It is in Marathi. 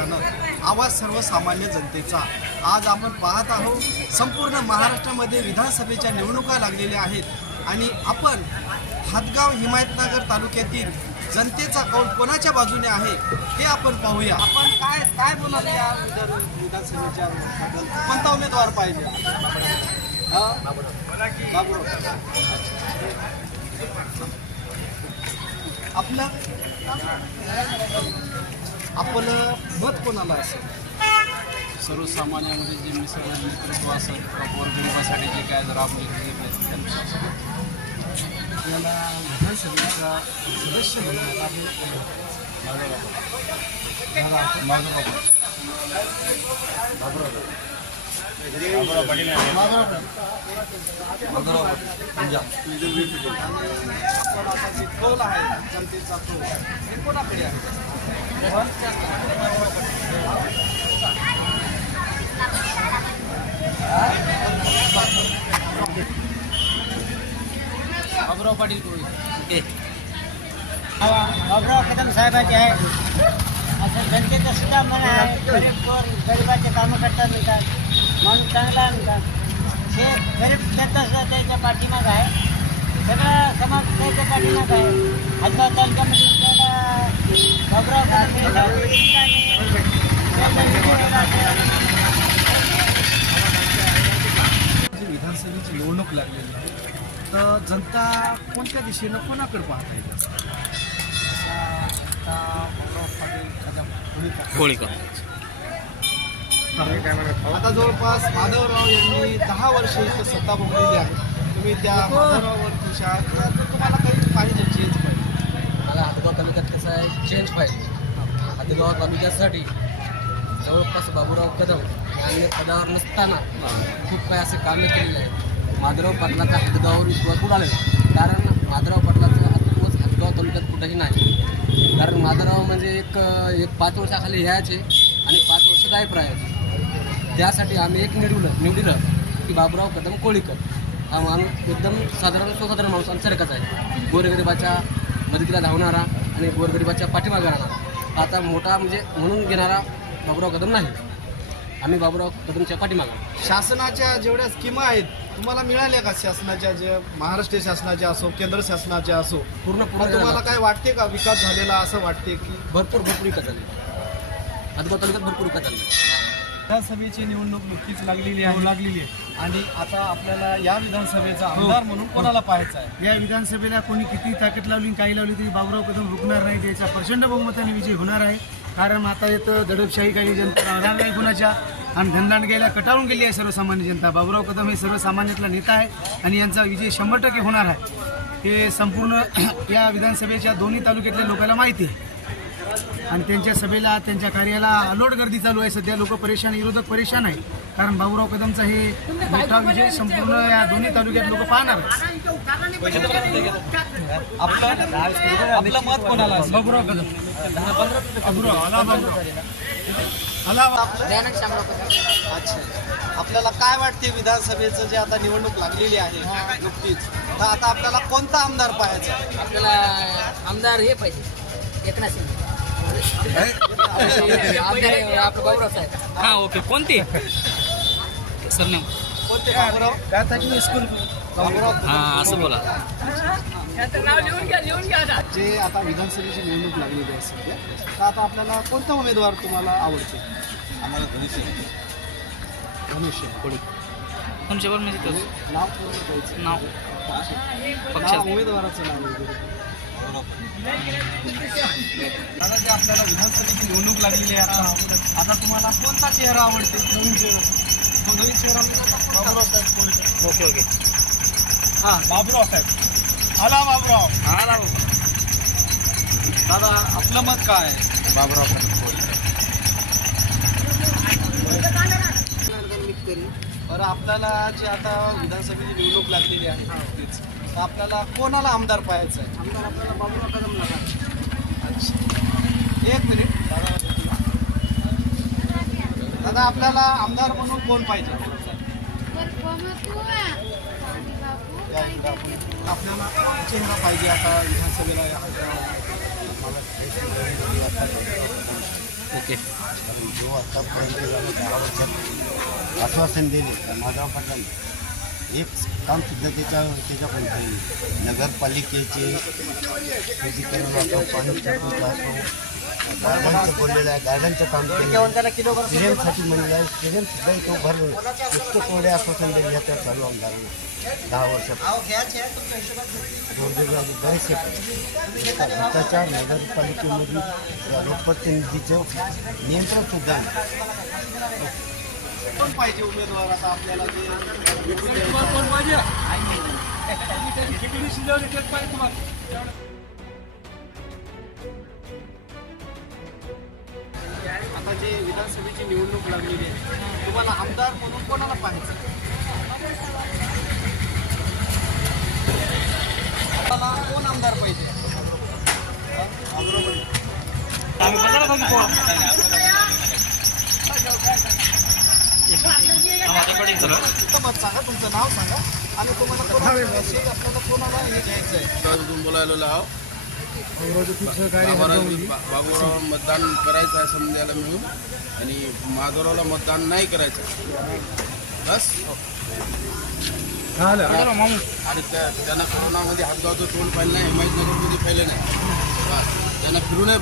पक्षानं आवाज सर्वसामान्य जनतेचा. आज आपण पाहत आहोत संपूर्ण महाराष्ट्रामध्ये विधानसभेच्या निवडणुका लागलेल्या आहेत आणि आपण हातगाव हिमायतनगर तालुक्यातील जनतेचा कौल कोणाच्या बाजूने आहे हे आपण पाहूया. आपण काय काय बोलाल या विधानसभेच्या कोणता उमेदवार पाहिजे? आपलं? आपलं मत कोणाला असेल? सर्वसामान्यामध्ये जे मिसळ नेतृत्व असेल गोरगरिबासाठी जे काय जर आपले आपल्याला विधानसभेचा सदस्य बनवण्यात आहे आपण आता जे कौल आहे जनतेचा कौल हे कोणाकडे आहे? बाबुराव पाटील कोळी. बाबुराव कदम साहेबाचे आहे असं जनतेचं सुद्धा मन आहे. गरीब गोर गरिबाचे कामं करतात म्हणतात माणूस चांगला म्हणतात हे गरीब जनता सुद्धा त्याच्या पाठीमाग आहे. सगळा समाज त्याच्या पाठीमाग आहे. हातगाव तालुक्यामध्ये त्याला बाबुराव कदम हे साहेब आणि जी विधानसभेची निवडणूक लागलेली आहे तर जनता कोणत्या दिशेनं कोणाकडे पाहता असा आता जवळपास माधवराव यांनी दहा वर्ष इथं सत्ता भोगलेली आहे. तुम्ही त्या माधवराववर खुश आहात का? तर तुम्हाला काही पाहिजे चेंज पाहिजे तालुक्यात कसं आहे चेंज पाहिजे. हातगाव तालुक्यासाठी जवळपास बाबूराव कदम यांनी पदावर नसताना खूप काही असे कामे केलेले आहेत. माधुराव पाटलाचा हातगावावर विश्वास उडालेला कारण माधुराव पाटलाचा हातगाव हातगाव तालुक्यात कुठेही नाही. कारण माधुराव म्हणजे एक एक पाच वर्षाखाली ह्याचे आणि पाच वर्ष गायब राहायचे. त्यासाठी आम्ही एक निवडलं निवडलं की बाबुराव कदम कोळीकर. हा माणूस एकदम साधारण स्वसाधारण माणूस आमच्यासारखाच आहे. गोरगरिबाच्या मदतीला धावणारा आणि गोरगरिबाच्या पाठीमागे राहणारा आता मोठा म्हणजे म्हणून घेणारा बाबुराव कदम नाही. आम्ही बाबुराव कदमच्या पाठीमागे शासनाच्या जेवढ्या स्कीमा आहेत तुम्हाला मिळाल्या का शासनाच्या जे महाराष्ट्र शासनाच्या असो केंद्र शासनाच्या असो? पूर्ण पूर्ण तुम्हाला काय वाटते का विकास झालेला असं वाटते की? भरपूर भरपूर विकास झाले तालुक्यात भरपूर विकास झाले विधानसभेची निवडणूक नुकतीच लागलेली आहे. लागलेली आहे. आणि आता आपल्याला या विधानसभेचा आमदार म्हणून कोणाला पाहायचं आहे? या विधानसभेला कोणी किती ताकद लावली काही लावली तरी बाबुराव कदम रुकणार नाही त्याचा प्रचंड बहुमताने विजय होणार आहे. कारण आता येतं दडपशाही काही जनता राहणार नाही कुणाच्या. आणि धनदांडग्याला कटाळून गेली आहे सर्वसामान्य जनता. बाबुराव कदम हे सर्वसामान्यातला नेता आहे आणि यांचा विजय शंभर टक्के होणार आहे. हे संपूर्ण या विधानसभेच्या दोन्ही तालुक्यातल्या लोकांना माहिती आहे. आणि त्यांच्या सभेला त्यांच्या कार्याला अलोट गर्दी चालू आहे. सध्या लोक परेशान विरोधक परेशान आहे कारण बाबुराव कदमचा हे मोठा विजय संपूर्ण या दोन्ही तालुक्यात लोक पाहणार आहेत. आपलं आपलं मत कोणाला असेल? बाबुराव कदम. अच्छा. आपल्याला काय वाटते विधानसभेचं जे आता निवडणूक लागलेली आहे नुकतीच? तर आता आपल्याला कोणता आमदार पाहायचा? आपल्याला आमदार हे पाहिजे. एकनाथ शिंदे. हे हा ओके. कोणती? बाबुराव बाबुराव हा असं बोला. जे आता विधानसभेची निवडणूक लागलेली आहे सध्या तर आता आपल्याला कोणता उमेदवार तुम्हाला आवडते? आम्हाला धनुष्य धनुष्य कोणी? तुमच्यावर म्हणजे? नाव पूर्ण द्यायचं नाव. नाव पक्षाचं. उमेदवाराचं नाव वगैरे. दादा जे आपल्याला विधानसभेची निवडणूक लागलेली आहे आता आता तुम्हाला कोणता चेहरा आवडते नवीन चेहरा तो नवीन चेहरा बाबूराव साहेब कोणते ओके ओके हां बाबूराव साहेब आला बाबूराव आला दादा आपलं मत काय बाबूराव साहेब बरं आपल्याला जे आता विधानसभेची निवडणूक लागलेली आहे तेच तर आपल्याला कोणाला आमदार पाहायचं आहे आमदार आपल्याला बाबुराव कदम अच्छा. एक मिनिट. दादा दादा आपल्याला आमदार म्हणून कोण पाहिजे? आपल्याला चेहरा पाहिजे आता विधानसभेला. ओके. कारण जो आतापर्यंत झालं दहा वर्षात आश्वासन दिले. माधव पाटलांनी एक काम सुद्धा त्याच्या त्याच्याकडून काही नगरपालिकेचे शुद्धीकरण असो पाणीच्या गार्डनचं बोललेलं आहे गार्डनचं काम केलं स्टेडियमसाठी म्हणलेलं आहे स्टेडियम सुद्धा तो भर इतके कोरडे आश्वासन दिले ह्याच्या चालू आमदारांना दहा वर्षात वेगवेगळ्या बरेचसे भारताच्या नगरपालिकेमधील लोकप्रतिनिधीचं नियंत्रण सुद्धा नाही. कोण पाहिजे उमेदवार आता आपल्याला जे आता जे विधानसभेची निवडणूक लागलेली आहे तुम्हाला आमदार म्हणून कोणाला पाहिजे तुम्हाला कोण आमदार पाहिजे? मत सांगा तुमचं नाव सांगा. आणि तुम्हाला कोणाला आपल्याला कोणाला हे घ्यायचं आहे तुम्ही बोलायला लाव बाबूराव मतदान करायचं आहे समजायला मिळून. आणि माधवरावला मतदान नाही करायचं बस. आणि त्या- त्यांना कोरोनामध्ये हातगावचं तोंड पाहिलं नाही हिमायतनगरमध्ये पाहिलं नाही. बस. त्यांना फिरू नये